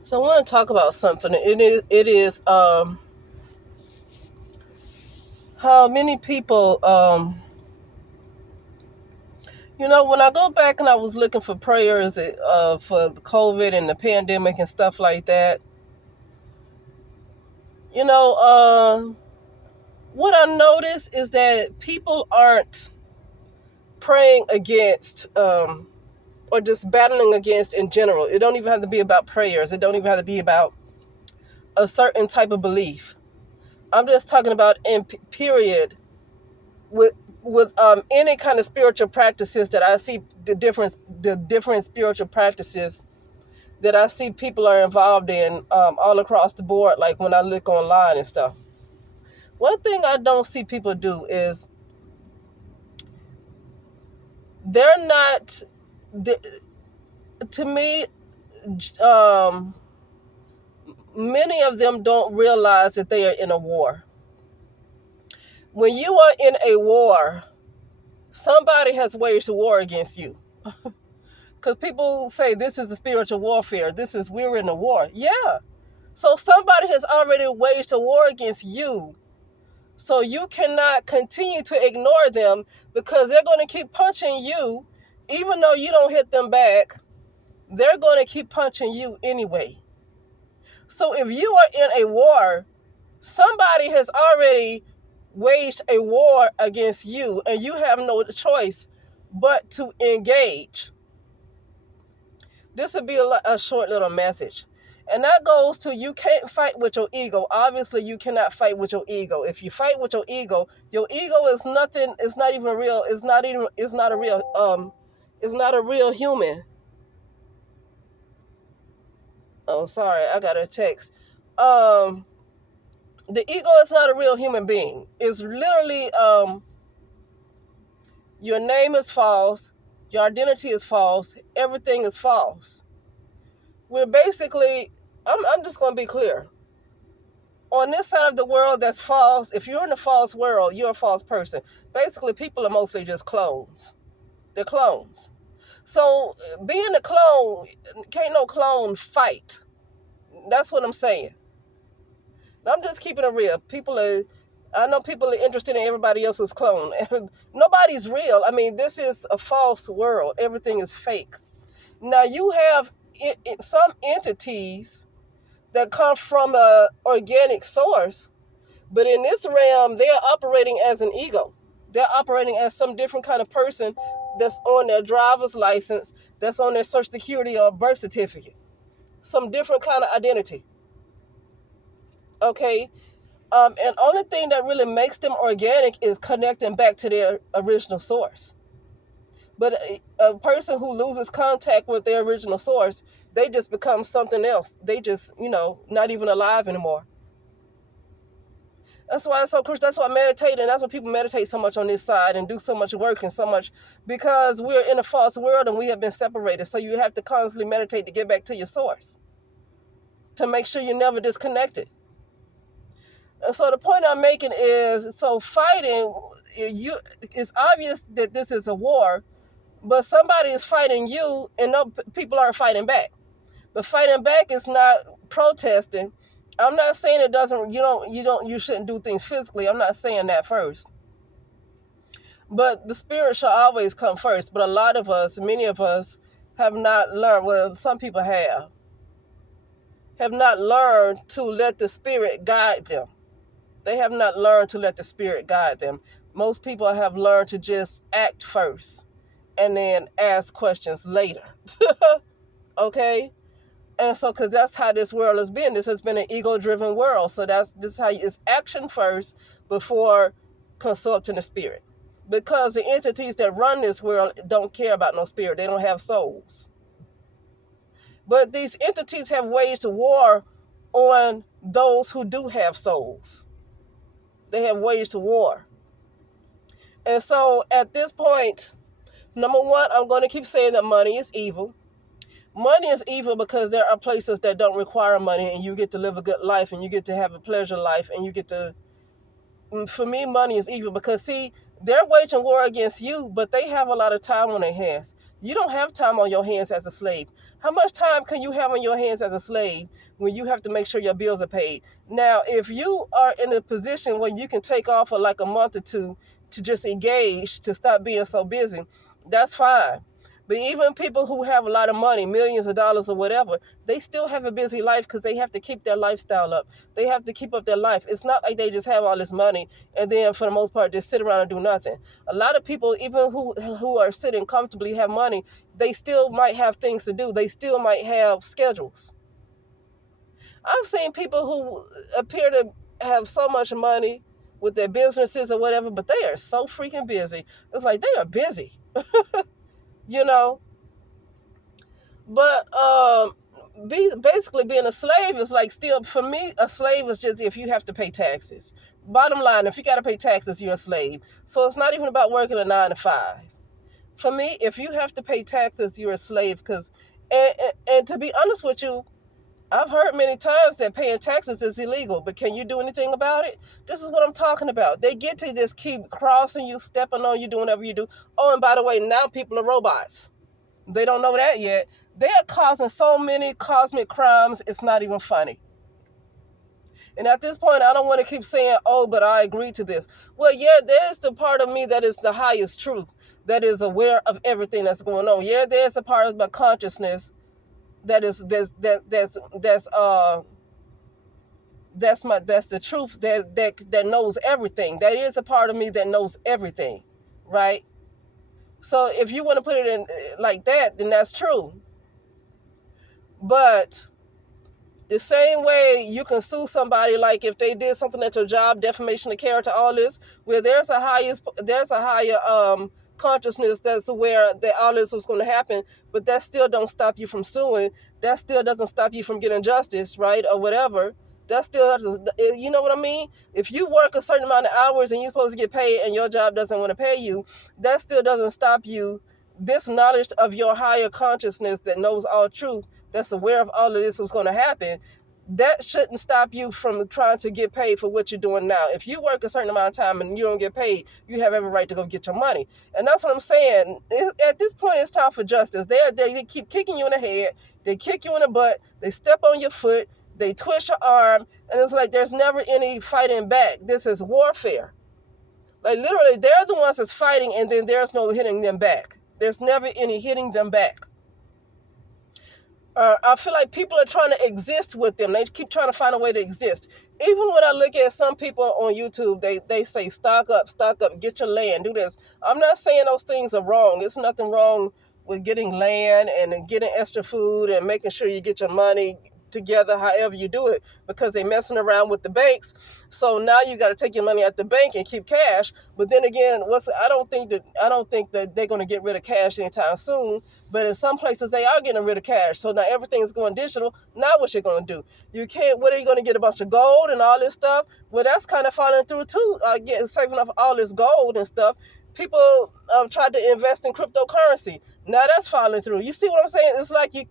So I want to talk about something. It is how many people when I go back and I was looking for prayers for the COVID and the pandemic and stuff like that. You know, what I noticed is that people aren't praying against or just battling against in general. It don't even have to be about prayers. It don't even have to be about a certain type of belief. I'm just talking about in period with any kind of spiritual practices that I see the different spiritual practices that I see people are involved in all across the board. Like when I look online and stuff, one thing I don't see people do is they're not. To me, um, many of them don't realize that they are in a war. When you are in a war, somebody has waged a war against you. Because people say this is a spiritual warfare. We're in a war. Yeah. So somebody has already waged a war against you. So you cannot continue to ignore them because they're going to keep punching you. Even though you don't hit them back, they're going to keep punching you anyway. So if you are in a war, somebody has already waged a war against you and you have no choice but to engage. This would be a short little message. And that goes to you can't fight with your ego. Obviously, you cannot fight with your ego. If you fight with your ego is nothing, it's not even real, it's not a real human. Oh, sorry, I got a text. Um, the ego is not a real human being. It's literally your name is false, your identity is false, everything is false. We're basically, I'm just going to be clear. On this side of the world that's false, if you're in a false world, you're a false person. Basically, people are mostly just clones. They're clones. So being a clone, can't no clone fight. That's what I'm saying. I'm just keeping it real. I know people are interested in everybody else's clone. Nobody's real. I mean, this is a false world. Everything is fake. Now you have some entities that come from a organic source. But in this realm, they're operating as an ego. They're operating as some different kind of person that's on their driver's license, that's on their social security or birth certificate. Some different kind of identity. Okay? And only thing that really makes them organic is connecting back to their original source. But a person who loses contact with their original source, they just become something else. They just, not even alive anymore. That's why it's so crucial. That's why meditating, that's why people meditate so much on this side and do so much work and so much, because we're in a false world and we have been separated. So you have to constantly meditate to get back to your source, to make sure you're never disconnected. And so the point I'm making is, so fighting, it's obvious that this is a war, but somebody is fighting you and no people aren't fighting back. But fighting back is not protesting. I'm not saying it doesn't, you shouldn't do things physically. I'm not saying that first. But the spirit shall always come first. But a lot of us, many of us, have not learned, well, some people have not learned to let the spirit guide them. They have not learned to let the spirit guide them. Most people have learned to just act first and then ask questions later. Okay? And so, because that's how this world has been. This has been an ego-driven world. So this is how it's action first before consulting the spirit. Because the entities that run this world don't care about no spirit. They don't have souls. But these entities have waged a war on those who do have souls. They have waged a war. And so at this point, number one, I'm going to keep saying that money is evil. Money is evil because there are places that don't require money and you get to live a good life and you get to have a pleasure life and you get to for me, money is evil because, see, they're waging war against you, but they have a lot of time on their hands. You don't have time on your hands as a slave. How much time can you have on your hands as a slave when you have to make sure your bills are paid? Now, if you are in a position where you can take off for like a month or two to just engage, to stop being so busy, that's fine. But even people who have a lot of money, millions of dollars or whatever, they still have a busy life because they have to keep their lifestyle up. They have to keep up their life. It's not like they just have all this money and then for the most part just sit around and do nothing. A lot of people, even who are sitting comfortably, have money, they still might have things to do. They still might have schedules. I've seen people who appear to have so much money with their businesses or whatever, but they are so freaking busy. It's like they are busy, you know. But basically being a slave is like, still, for me, a slave is just if you have to pay taxes. Bottom line, if you got to pay taxes, you're a slave. So it's not even about working a 9 to 5. For me, if you have to pay taxes, you're a slave. And to be honest with you, I've heard many times that paying taxes is illegal, but can you do anything about it? This is what I'm talking about. They get to just keep crossing you, stepping on you, doing whatever you do. Oh, and by the way, now people are robots. They don't know that yet. They are causing so many cosmic crimes, it's not even funny. And at this point, I don't want to keep saying, oh, but I agree to this. Well, yeah, there's the part of me that is the highest truth, that is aware of everything that's going on. Yeah, there's a part of my consciousness that is that's the truth that knows everything. That is a part of me that knows everything, right? So if you want to put it in like that, then that's true. But the same way you can sue somebody, like if they did something at your job, defamation of character, all this, where there's a higher consciousness that's aware that all this was going to happen, but that still don't stop you from suing. That still doesn't stop you from getting justice, right, or whatever. That still doesn't, you know what I mean? If you work a certain amount of hours and you're supposed to get paid and your job doesn't want to pay you, that still doesn't stop you. This knowledge of your higher consciousness that knows all truth, that's aware of all of this was going to happen, that shouldn't stop you from trying to get paid for what you're doing now. If you work a certain amount of time and you don't get paid, you have every right to go get your money. And that's what I'm saying. At this point, it's time for justice. They keep kicking you in the head. They kick you in the butt. They step on your foot. They twist your arm. And it's like there's never any fighting back. This is warfare. Like literally, they're the ones that's fighting and then there's no hitting them back. There's never any hitting them back. I feel like people are trying to exist with them. They keep trying to find a way to exist. Even when I look at some people on YouTube, they say, stock up, get your land, do this. I'm not saying those things are wrong. There's nothing wrong with getting land and getting extra food and making sure you get your money together however you do it, because they're messing around with the banks. So now you got to take your money at the bank and keep cash. But then again, I don't think that they're going to get rid of cash anytime soon. But in some places they are getting rid of cash. So now everything's going digital. Now what you're going to do? What are you going to get, a bunch of gold and all this stuff? Well, that's kind of falling through too. Saving up all this gold and stuff. People tried to invest in cryptocurrency. Now that's falling through. You see what I'm saying? It's like you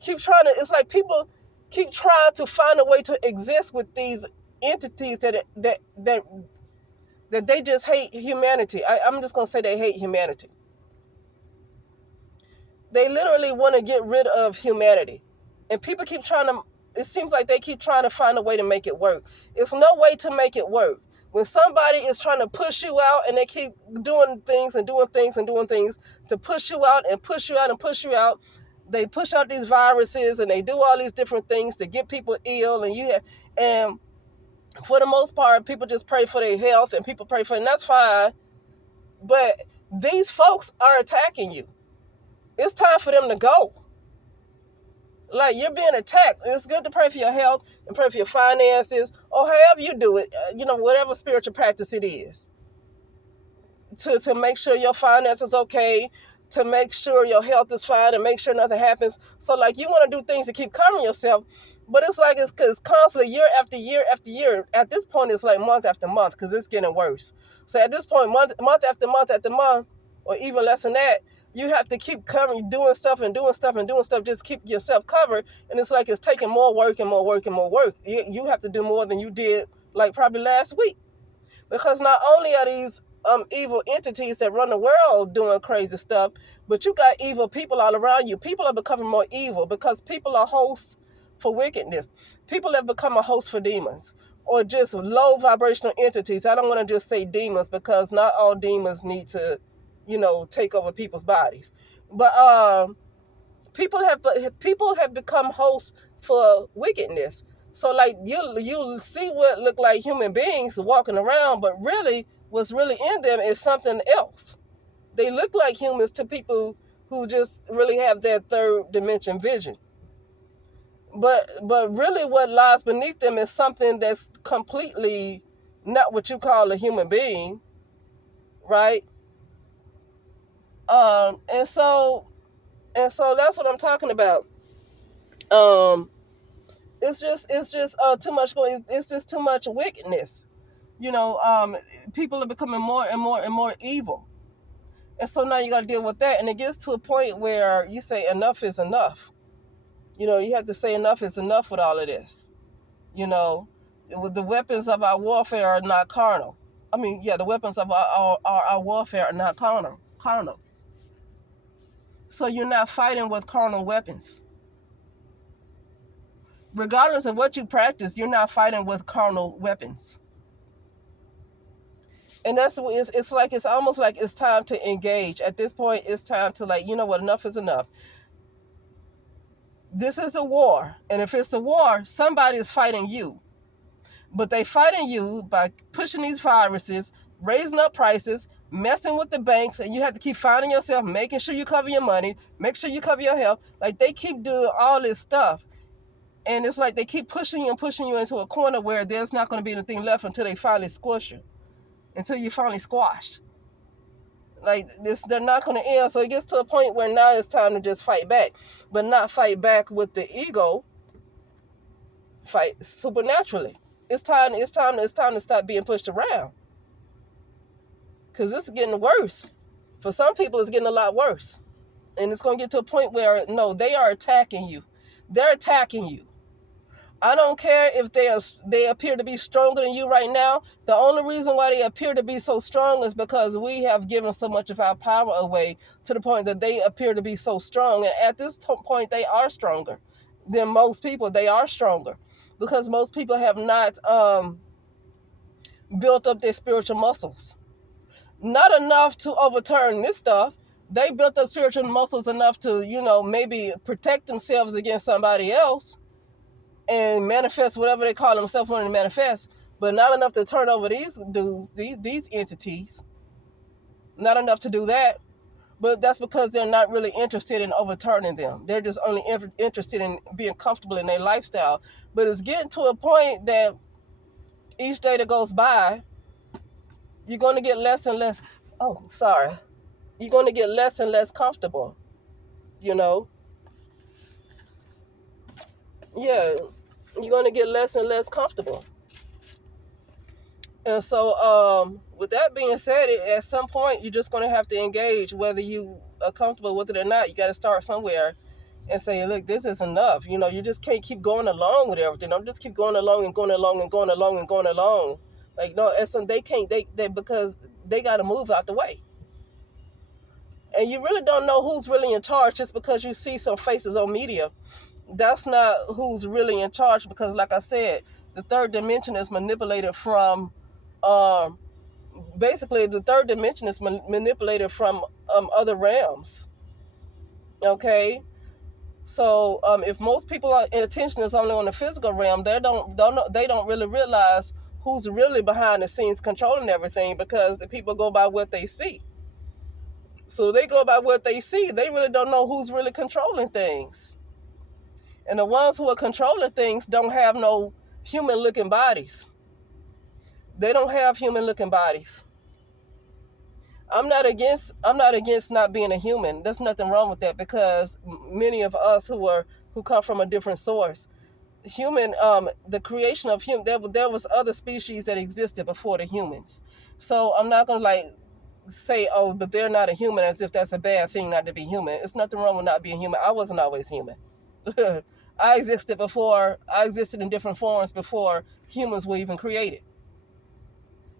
keep trying to. It's like people keep trying to find a way to exist with these entities that they just hate humanity. I'm just gonna say they hate humanity. They literally want to get rid of humanity, and people keep trying to. It seems like they keep trying to find a way to make it work. It's no way to make it work. When somebody is trying to push you out and they keep doing things to push you out and push you out and push you out, they push out these viruses and they do all these different things to get people ill, and for the most part, people just pray for their health and people pray for it, and that's fine. But these folks are attacking you. It's time for them to go. Like, you're being attacked. It's good to pray for your health and pray for your finances, or however you do it, whatever spiritual practice it is, to make sure your finances okay, to make sure your health is fine, and make sure nothing happens. So, like, you want to do things to keep covering yourself, but it's like it's constantly year after year after year. At this point, it's like month after month, because it's getting worse. So at this point, month after month after month, or even less than that, you have to keep doing stuff, just keep yourself covered. And it's like it's taking more work and more work and more work. You have to do more than you did, like, probably last week. Because not only are these evil entities that run the world doing crazy stuff, but you got evil people all around you. People are becoming more evil because people are hosts for wickedness. People have become a host for demons or just low vibrational entities. I don't want to just say demons because not all demons need to, take over people's bodies. But people have become hosts for wickedness. So like you see what look like human beings walking around, but really what's really in them is something else. They look like humans to people who just really have that third dimension vision. But really what lies beneath them is something that's completely not what you call a human being, right? And so that's what I'm talking about. It's just too much going. It's just too much wickedness. People are becoming more and more and more evil, and so now you got to deal with that. And it gets to a point where you say enough is enough. You have to say enough is enough with all of this. With the weapons of our warfare are not carnal. I mean, yeah, the weapons of our warfare are not carnal. So you're not fighting with carnal weapons. Regardless of what you practice, you're not fighting with carnal weapons. And it's almost like it's time to engage. At this point, it's time to enough is enough. This is a war. And if it's a war, somebody is fighting you. But they fighting you by pushing these viruses, raising up prices, messing with the banks, and you have to keep finding yourself, making sure you cover your money, make sure you cover your health. Like they keep doing all this stuff. And it's like they keep pushing you into a corner where there's not going to be anything left until they finally squish you. Until you finally squashed. Like this, they're not going to end. So it gets to a point where now it's time to just fight back, but not fight back with the ego. Fight supernaturally. It's time to stop being pushed around. Because it's getting worse. For some people, it's getting a lot worse, and it's going to get to a point where no, they are attacking you. They're attacking you. I don't care if they appear to be stronger than you right now. The only reason why they appear to be so strong is because we have given so much of our power away to the point that they appear to be so strong. And at this point, they are stronger than most people. They are stronger because most people have not built up their spiritual muscles. Not enough to overturn this stuff. They built up spiritual muscles enough to, maybe protect themselves against somebody else and manifest whatever they call themselves wanting to manifest, but not enough to turn over these dudes, these entities. Not enough to do that. But that's because they're not really interested in overturning them. They're just only interested in being comfortable in their lifestyle. But it's getting to a point that each day that goes by, you're going to get less and less. Oh, sorry. You're going to get less and less comfortable. Yeah. You're going to get less and less comfortable. And so, with that being said, at some point, you're just going to have to engage, whether you are comfortable with it or not. You got to start somewhere and say, look, this is enough. You just can't keep going along with everything. Don't just keep going along and going along and going along and going along. Like, no, they can't, they because they got to move out the way. And you really don't know who's really in charge just because you see some faces on media. That's not who's really in charge because, like I said, the third dimension is manipulated from, basically the third dimension is manipulated from other realms. Okay? So if most people are attention is only on the physical realm, they don't really realize who's really behind the scenes controlling everything because the people go by what they see. So they go by what they see. They really don't know who's really controlling things. And the ones who are controlling things don't have no human-looking bodies. They don't have human-looking bodies. I'm not against not being a human. There's nothing wrong with that because many of us who come from a different source, the creation of human, there was other species that existed before the humans. So I'm not gonna say, oh, but they're not a human, as if that's a bad thing not to be human. It's nothing wrong with not being human. I wasn't always human. I existed in different forms before humans were even created.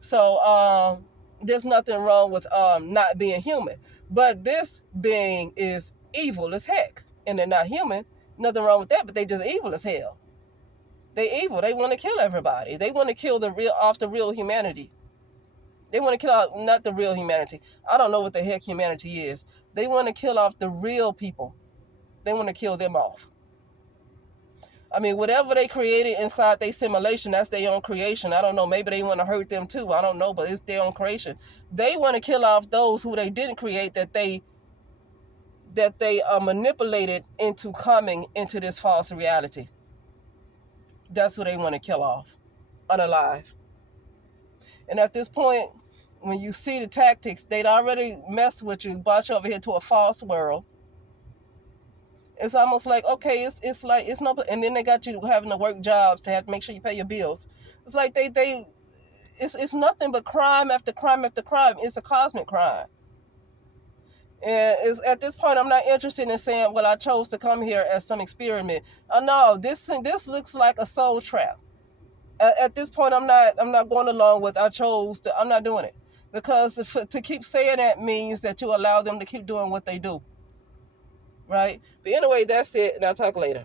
So there's nothing wrong with not being human. But this being is evil as heck. And they're not human. Nothing wrong with that, but they just evil as hell. They evil. They want to kill everybody. They want to kill the real humanity. They want to kill off not the real humanity. I don't know what the heck humanity is. They want to kill off the real people. They want to kill them off. I mean, whatever they created inside their simulation, that's their own creation. I don't know. Maybe they want to hurt them too. I don't know, but it's their own creation. They want to kill off those who they didn't create, that they manipulated into coming into this false reality. That's who they want to kill off, unalive. And at this point, when you see the tactics, they'd already messed with you, brought you over here to a false world. It's almost like, okay, it's like, it's no, and then they got you having to work jobs to have to make sure you pay your bills. It's like it's nothing but crime after crime after crime. It's a cosmic crime. And it's, at this point, I'm not interested in saying, well, I chose to come here as some experiment. No, this looks like a soul trap. At this point, I'm not going along with I'm not doing it. Because to keep saying that means that you allow them to keep doing what they do. Right? But anyway, that's it. And I'll talk later.